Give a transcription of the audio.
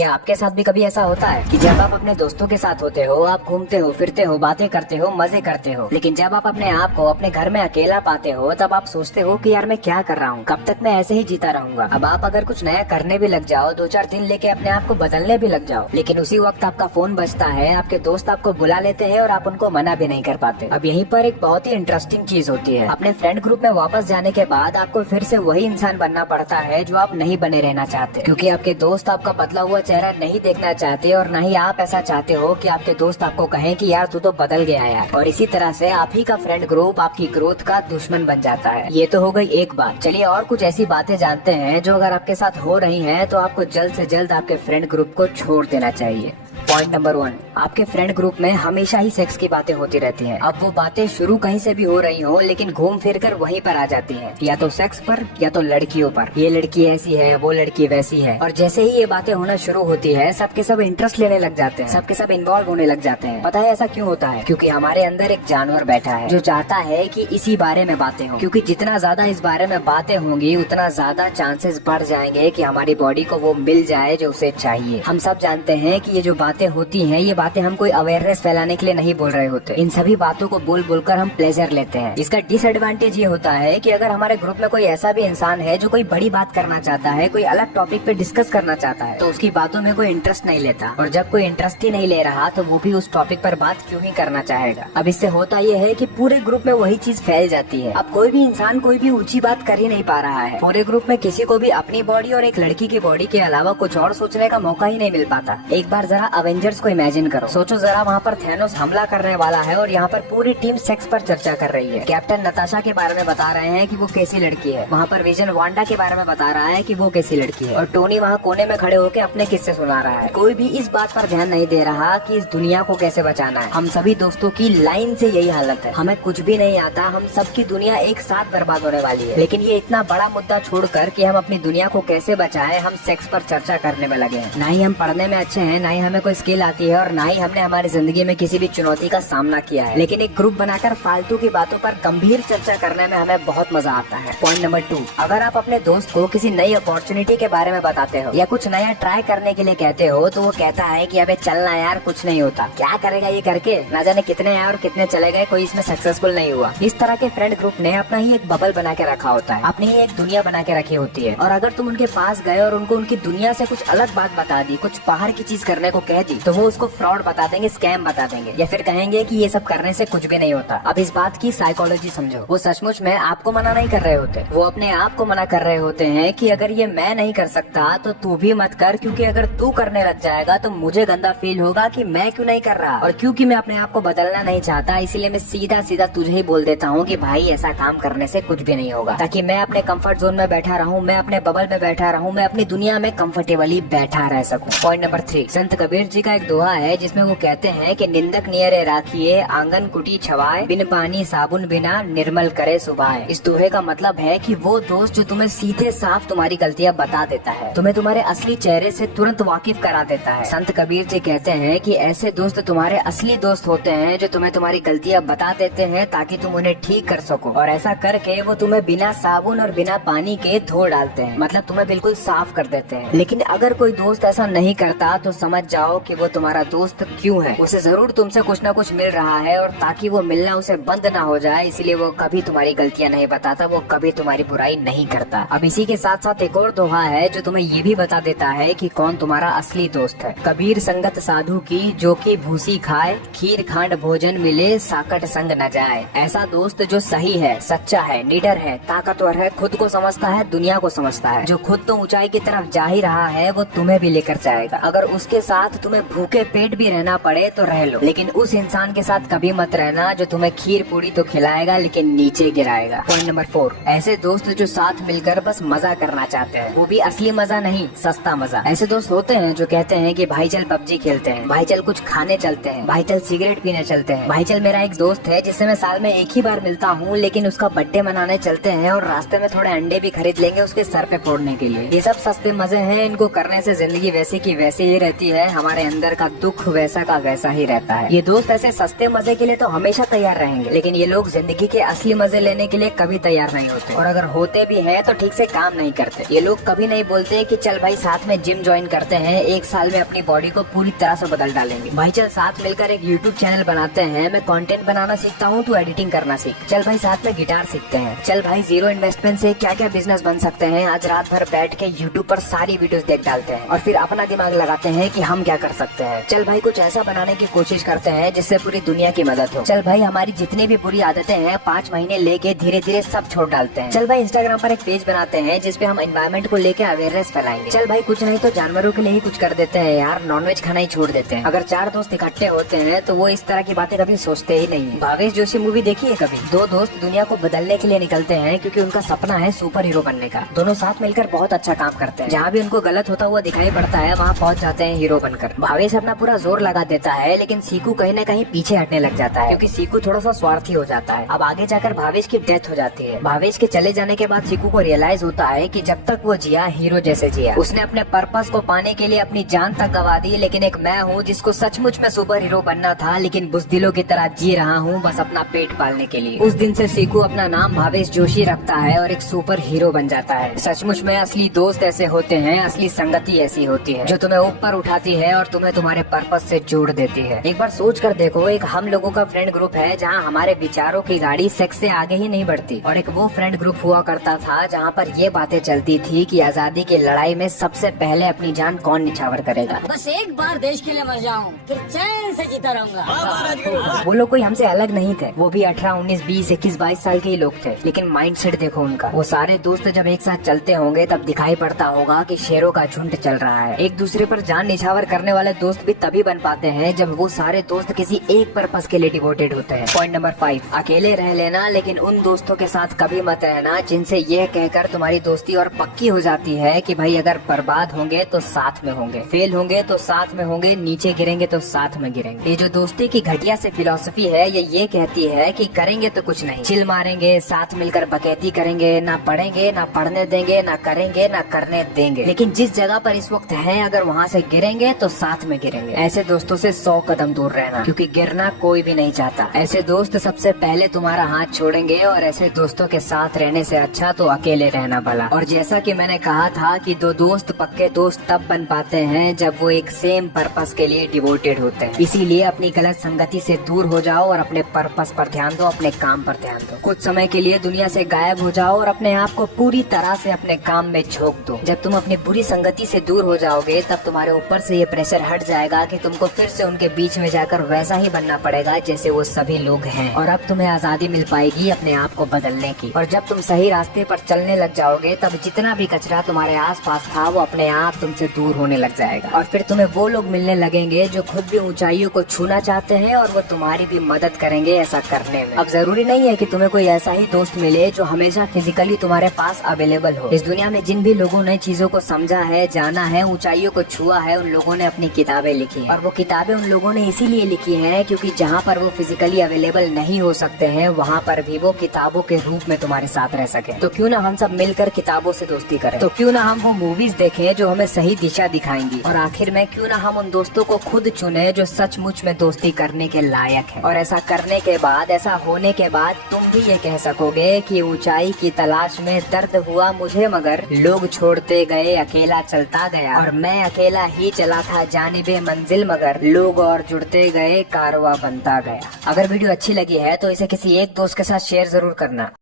क्या आपके साथ भी कभी ऐसा होता है कि जब आप अपने दोस्तों के साथ होते हो, आप घूमते हो, फिरते हो, बातें करते हो, मजे करते हो, लेकिन जब आप अपने आप को अपने घर में अकेला पाते हो तब आप सोचते हो कि यार मैं क्या कर रहा हूँ, कब तक मैं ऐसे ही जीता रहूंगा। अब आप अगर कुछ नया करने भी लग जाओ, 2-4 दिन लेके अपने आप को बदलने भी लग जाओ, लेकिन उसी वक्त आपका फोन बजता है, आपके दोस्त आपको बुला लेते हैं और आप उनको मना भी नहीं कर पाते। अब यहीं पर एक बहुत ही इंटरेस्टिंग चीज होती है, अपने फ्रेंड ग्रुप में वापस जाने के बाद आपको फिर से वही इंसान बनना पड़ता है जो आप नहीं बने रहना चाहते, क्योंकि आपके दोस्त आपका बदला हुआ चेहरा नहीं देखना चाहते और न ही आप ऐसा चाहते हो कि आपके दोस्त आपको कहें कि यार तू तो बदल गया यार। और इसी तरह से आप ही का फ्रेंड ग्रुप आपकी ग्रोथ का दुश्मन बन जाता है। ये तो हो गई एक बात। चलिए और कुछ ऐसी बातें जानते हैं जो अगर आपके साथ हो रही हैं तो आपको जल्द से जल्द आपके फ्रेंड ग्रुप को छोड़ देना चाहिए। पॉइंट नंबर 1, आपके फ्रेंड ग्रुप में हमेशा ही सेक्स की बातें होती रहती हैं। अब वो बातें शुरू कहीं से भी हो रही हो, लेकिन घूम फिर कर वहीं पर आ जाती हैं, या तो सेक्स पर या तो लड़कियों पर। ये लड़की ऐसी है, वो लड़की वैसी है। और जैसे ही ये बातें होना शुरू होती है, सबके सब इंटरेस्ट लेने लग जाते हैं, सबके सब इन्वॉल्व होने लग जाते हैं। पता है ऐसा क्यों होता है? क्योंकि हमारे अंदर एक जानवर बैठा है जो चाहता है कि इसी बारे में बातें हो, क्योंकि जितना ज्यादा इस बारे में बातें होंगी उतना ज्यादा चांसेस बढ़ जाएंगे कि हमारी बॉडी को वो मिल जाए जो उसे चाहिए। हम सब जानते हैं कि ये जो बातें होती हैं, ये बातें हम कोई अवेयरनेस फैलाने के लिए नहीं बोल रहे होते। इन सभी बातों को बोल बोलकर हम प्लेजर लेते हैं। इसका डिसएडवांटेज ये होता है कि अगर हमारे ग्रुप में कोई ऐसा भी इंसान है जो कोई बड़ी बात करना चाहता है, कोई अलग टॉपिक पे डिस्कस करना चाहता है, तो उसकी बातों में कोई इंटरेस्ट नहीं लेता। और जब कोई इंटरेस्ट ही नहीं ले रहा तो वो भी उस टॉपिक पर बात क्यों ही करना चाहेगा। अब इससे होता ये है कि पूरे ग्रुप में वही चीज फैल जाती है। अब कोई भी इंसान कोई भी ऊंची बात कर ही नहीं पा रहा है। पूरे ग्रुप में किसी को भी अपनी बॉडी और एक लड़की की बॉडी के अलावा कुछ और सोचने का मौका ही नहीं मिल पाता। एक बार जरा अवेंजर्स को इमेजिन करो। सोचो जरा, वहाँ पर थैनोस हमला करने वाला है और यहाँ पर पूरी टीम सेक्स पर चर्चा कर रही है। कैप्टन नताशा के बारे में बता रहे हैं कि वो कैसी लड़की है, वहाँ पर विजन वांडा के बारे में बता रहा है कि वो कैसी लड़की है, और टोनी वहाँ कोने में खड़े होकर अपने किस्से सुना रहा है। कोई भी इस बात पर ध्यान नहीं दे रहा कि इस दुनिया को कैसे बचाना है। हम सभी दोस्तों की लाइन से यही हालत है, हमें कुछ भी नहीं आता, हम सबकी दुनिया एक साथ बर्बाद होने वाली है। लेकिन ये इतना बड़ा मुद्दा छोड़कर कि हम अपनी दुनिया को कैसे बचाएं, हम सेक्स पर चर्चा करने में लगे हैं। ना ही हम पढ़ने में अच्छे हैं, ना ही हमें कोई स्किल आती है, और ना ही हमने हमारी जिंदगी में किसी भी चुनौती का सामना किया है। लेकिन एक ग्रुप बनाकर फालतू की बातों पर गंभीर चर्चा करने में हमें बहुत मजा आता है। पॉइंट नंबर 2, अगर आप अपने दोस्त को किसी नई अपॉर्चुनिटी के बारे में बताते हो या कुछ नया ट्राई करने के लिए कहते हो, तो वो कहता है कि अबे चलना यार, कुछ नहीं होता, क्या करेगा ये करके, ना जाने कितने आए और कितने चले गए, कोई इसमें सक्सेसफुल नहीं हुआ। इस तरह के फ्रेंड ग्रुप ने अपना ही एक बबल बना के रखा होता है, अपनी ही एक दुनिया बना के रखी होती है। और अगर तुम उनके पास गए और उनको उनकी दुनिया से कुछ अलग बात बता दी, कुछ बाहर की चीज करने को कह दी, तो वो उसको फ्रॉड बता देंगे, स्कैम बता देंगे, या फिर कहेंगे कि ये सब करने से कुछ भी नहीं होता। अब इस बात की साइकोलॉजी समझो। वो सचमुच में आपको मना नहीं कर रहे होते, वो अपने आप को मना कर रहे होते हैं कि अगर ये मैं नहीं कर सकता तो तू भी मत कर, क्योंकि अगर तू करने लग जाएगा तो मुझे गंदा फील होगा कि मैं क्यों नहीं कर रहा। और क्योंकि मैं अपने आप को बदलना नहीं चाहता, इसीलिए मैं सीधा सीधा तुझे ही बोल देता हूँ कि भाई ऐसा काम करने से कुछ भी नहीं होगा, ताकि मैं अपने कंफर्ट जोन में बैठा रहूँ, मैं अपने बबल में बैठा रहूँ, मैं अपनी दुनिया में कंफर्टेबली बैठा रह सकूँ। पॉइंट नंबर 3, संत कबीर जी का एक दोहा है जिसमें वो कहते हैं कि निंदक नियरे राखिए, आंगन कुटी छवाए, बिन पानी साबुन बिना निर्मल करे सुभाए। इस दोहे का मतलब है कि वो दोस्त जो तुम्हें सीधे साफ तुम्हारी गलतियां बता देता है, तुम्हें तुम्हारे असली चेहरे से तुरंत वाकिफ करा देता है। संत कबीर जी कहते हैं कि ऐसे दोस्त तुम्हारे असली दोस्त होते हैं जो तुम्हें तुम्हारी गलतियां बता देते हैं ताकि तुम उन्हें ठीक कर सको, और ऐसा करके वो तुम्हें बिना साबुन और बिना पानी के धो डालते हैं, मतलब तुम्हें बिल्कुल साफ कर देते हैं। लेकिन अगर कोई दोस्त ऐसा नहीं करता तो समझ जाओ कि वो तुम्हारा दोस्त क्यों है, उसे जरूर तुमसे कुछ न कुछ मिल रहा है, और ताकि वो मिलना उसे बंद ना हो जाए इसलिए वो कभी तुम्हारी गलतियां नहीं बताता, वो कभी तुम्हारी बुराई नहीं करता। अब इसी के साथ साथ एक और दोहा है जो तुम्हें ये भी बता देता है कि कौन तुम्हारा असली दोस्त है। कबीर संगत साधु की, जो की भूसी खाए, खीर खांड भोजन मिले, साकट संग न जाए। ऐसा दोस्त जो सही है, सच्चा है, निडर है, ताकतवर है, खुद को समझता है, दुनिया को समझता है, जो खुद तो ऊंचाई की तरफ जा ही रहा है, वो तुम्हें भी लेकर जाएगा। अगर उसके साथ तुम्हें भूखे पेट भी रहना पड़े तो रह लो, लेकिन उस इंसान के साथ कभी मत रहना जो तुम्हें खीर पूरी तो खिलाएगा लेकिन नीचे गिराएगा। पॉइंट नंबर 4, ऐसे दोस्त जो साथ मिलकर बस मजा करना चाहते हैं, वो भी असली मजा नहीं, सस्ता मजा। ऐसे दोस्त होते हैं जो कहते हैं कि भाई चल पबजी खेलते हैं, भाई चल कुछ खाने चलते हैं, भाई चल सिगरेट पीने चलते हैं, भाई चल मेरा एक दोस्त है जिससे मैं साल में एक ही बार मिलता हूँ, लेकिन उसका बर्थडे मनाने चलते हैं और रास्ते में थोड़े अंडे भी खरीद लेंगे उसके सर पे फोड़ने के लिए। ये सब सस्ते मजे हैं, इनको करने से जिंदगी वैसी की वैसी ही रहती है। हमारे तुम्हारे अंदर का दुख वैसा का वैसा ही रहता है। ये दोस्त ऐसे सस्ते मजे के लिए तो हमेशा तैयार रहेंगे, लेकिन ये लोग जिंदगी के असली मजे लेने के लिए कभी तैयार नहीं होते, और अगर होते भी हैं तो ठीक से काम नहीं करते। ये लोग कभी नहीं बोलते कि चल भाई साथ में जिम ज्वाइन करते हैं, 1 साल में अपनी बॉडी को पूरी तरह से बदल डालेंगे। भाई चल साथ मिलकर एक यूट्यूब चैनल बनाते हैं, मैं कंटेंट बनाना सीखता हूँ, तू एडिटिंग करना सीख। चल भाई साथ में गिटार सीखते हैं। चल भाई जीरो इन्वेस्टमेंट से क्या क्या बिजनेस बन सकते हैं, आज रात भर बैठ के यूट्यूब पर सारी वीडियोस देख डालते हैं और फिर अपना दिमाग लगाते हैं कि हम क्या कर सकते हैं। चल भाई कुछ ऐसा बनाने की कोशिश करते हैं जिससे पूरी दुनिया की मदद हो। चल भाई हमारी जितनी भी बुरी आदतें हैं 5 महीने लेके धीरे धीरे सब छोड़ डालते हैं। चल भाई इंस्टाग्राम पर एक पेज बनाते हैं जिसपे हम एनवायरमेंट को लेके अवेयरनेस फैलाएंगे। चल भाई कुछ नहीं तो जानवरों के लिए ही कुछ कर देते हैं यार, नॉनवेज खाना ही छोड़ देते हैं। अगर 4 दोस्त इकट्ठे होते हैं तो वो इस तरह की बातें कभी सोचते ही नहीं है। भावेश जोशी मूवी देखी है कभी? 2 दोस्त दुनिया को बदलने के लिए निकलते हैं क्योंकि उनका सपना है सुपर हीरो बनने का। दोनों साथ मिलकर बहुत अच्छा काम करते हैं, जहाँ भी उनको गलत होता हुआ दिखाई पड़ता है वहाँ पहुँच जाते हैं हीरो बनकर। भावेश अपना पूरा जोर लगा देता है, लेकिन सीकू कहीं न कहीं पीछे हटने लग जाता है क्योंकि सीकू थोड़ा सा स्वार्थी हो जाता है। अब आगे जाकर भावेश की डेथ हो जाती है। भावेश के चले जाने के बाद सीकू को रियलाइज होता है कि जब तक वो जिया हीरो जैसे जिया। उसने अपने पर्पस को पाने के लिए अपनी जान तक गवा दी, लेकिन एक मैं हूँ जिसको सचमुच में सुपर हीरो बनना था, लेकिन बुज़दिलों की तरह जी रहा हूँ बस अपना पेट पालने के लिए। उस दिन से सीकू अपना नाम भावेश जोशी रखता है और एक सुपर हीरो बन जाता है। सचमुच में असली दोस्त ऐसे होते हैं, असली संगति ऐसी होती है जो तुम्हें ऊपर उठाती है और तुम्हें तुम्हारे पर्पस से जोड़ देती है। एक बार सोच कर देखो, एक हम लोगों का फ्रेंड ग्रुप है जहाँ हमारे विचारों की गाड़ी सेक्स से आगे ही नहीं बढ़ती, और एक वो फ्रेंड ग्रुप हुआ करता था जहाँ पर ये बातें चलती थी कि आजादी की लड़ाई में सबसे पहले अपनी जान कौन निछावर करेगा। बस एक बार देश के लिए मर जाऊं, फिर चैन से जीता रहूंगा। वो लोग कोई हमसे अलग नहीं थे, वो भी 18, 19, 20, 21, 22 साल के ही लोग थे, लेकिन माइंडसेट देखो उनका। वो सारे दोस्त जब एक साथ चलते होंगे तब दिखाई पड़ता होगा कि शेरों का झुंड चल रहा है। एक दूसरे पर जान निछावर करने वाले दोस्त भी तभी बन पाते हैं जब वो सारे दोस्त किसी एक पर्पस के लिए डिवोटेड होते हैं। पॉइंट नंबर 5, अकेले रह लेना, लेकिन उन दोस्तों के साथ कभी मत रहना जिनसे यह कहकर तुम्हारी दोस्ती और पक्की हो जाती है कि भाई अगर बर्बाद होंगे तो साथ में होंगे, फेल होंगे तो साथ में होंगे, नीचे गिरेंगे तो साथ में गिरेंगे। ये जो दोस्ती की घटिया से फिलॉसफी है ये कहती है कि करेंगे तो कुछ नहीं, चिल मारेंगे, साथ मिलकर बकैती करेंगे, ना पढ़ेंगे, ना पढ़ने देंगे, ना करेंगे, ना करने देंगे, लेकिन जिस जगह पर इस वक्त है अगर वहाँ से गिरेंगे तो साथ में गिरेंगे। ऐसे दोस्तों से 100 कदम दूर रहना, क्योंकि गिरना कोई भी नहीं चाहता। ऐसे दोस्त सबसे पहले तुम्हारा हाथ छोड़ेंगे, और ऐसे दोस्तों के साथ रहने से अच्छा तो अकेले रहना भला। और जैसा कि मैंने कहा था कि 2 दोस्त पक्के दोस्त तब बन पाते हैं जब वो एक सेम पर्पस के लिए डिवोटेड होते हैं। इसीलिए अपनी गलत संगति से दूर हो जाओ और अपने पर्पस पर ध्यान दो, अपने काम पर ध्यान दो। कुछ समय के लिए दुनिया से गायब हो जाओ और अपने आप को पूरी तरह से अपने काम में झोंक दो। जब तुम अपनी बुरी संगति से दूर हो जाओगे तब तुम्हारे ऊपर से ये प्रेशर हट जाएगा कि तुमको फिर से उनके बीच में जाकर वैसा ही बनना पड़ेगा जैसे वो सभी लोग हैं। और अब तुम्हें आजादी मिल पाएगी अपने आप को बदलने की। और जब तुम सही रास्ते पर चलने लग जाओगे तब जितना भी कचरा तुम्हारे आसपास था वो अपने आप तुमसे दूर होने लग जाएगा, और फिर तुम्हें वो लोग मिलने लगेंगे जो खुद भी ऊंचाइयों को छूना चाहते हैं और वो तुम्हारी भी मदद करेंगे ऐसा करने में। अब जरूरी नहीं है कि तुम्हें कोई ऐसा ही दोस्त मिले जो हमेशा फिजिकली तुम्हारे पास अवेलेबल हो। इस दुनिया में जिन भी लोगों ने चीजों को समझा है, जाना है, ऊंचाइयों को छुआ है, उन लोगों ने अपनी किताबें लिखी है, और वो किताबें उन लोगों ने इसीलिए लिखी है क्योंकि जहाँ पर वो फिजिकली अवेलेबल नहीं हो सकते हैं वहाँ पर भी वो किताबों के रूप में तुम्हारे साथ रह सके। तो क्यों ना हम सब मिलकर किताबों से दोस्ती करें, तो क्यों ना हम वो मूवीज देखें जो हमें सही दिशा दिखाएंगी, और आखिर में क्यों ना हम उन दोस्तों को खुद चुने जो सचमुच में दोस्ती करने के लायक है। और ऐसा करने के बाद, ऐसा होने के बाद तुम भी ये कह सकोगे कि ऊंचाई की तलाश में दर्द हुआ मुझे मगर लोग छोड़ते गए, अकेला चलता गया, और मैं अकेला ही चला था जानिबे मंजिल मगर लोग और जुड़ते गए, कारवां बनता गया। अगर वीडियो अच्छी लगी है तो इसे किसी एक दोस्त के साथ शेयर जरूर करना।